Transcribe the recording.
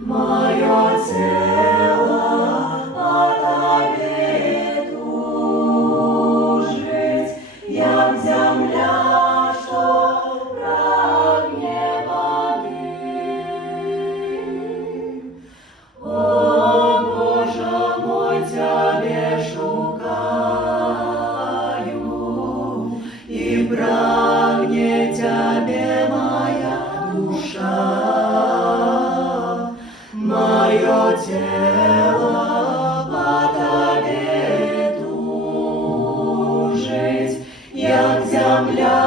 моё тело о Тебе тужить, як земля, що прагне води. О, Боже мой, Тебе шукаю, и прагне Тебе моя душа. Моё тело по Тебе тужить, як земля,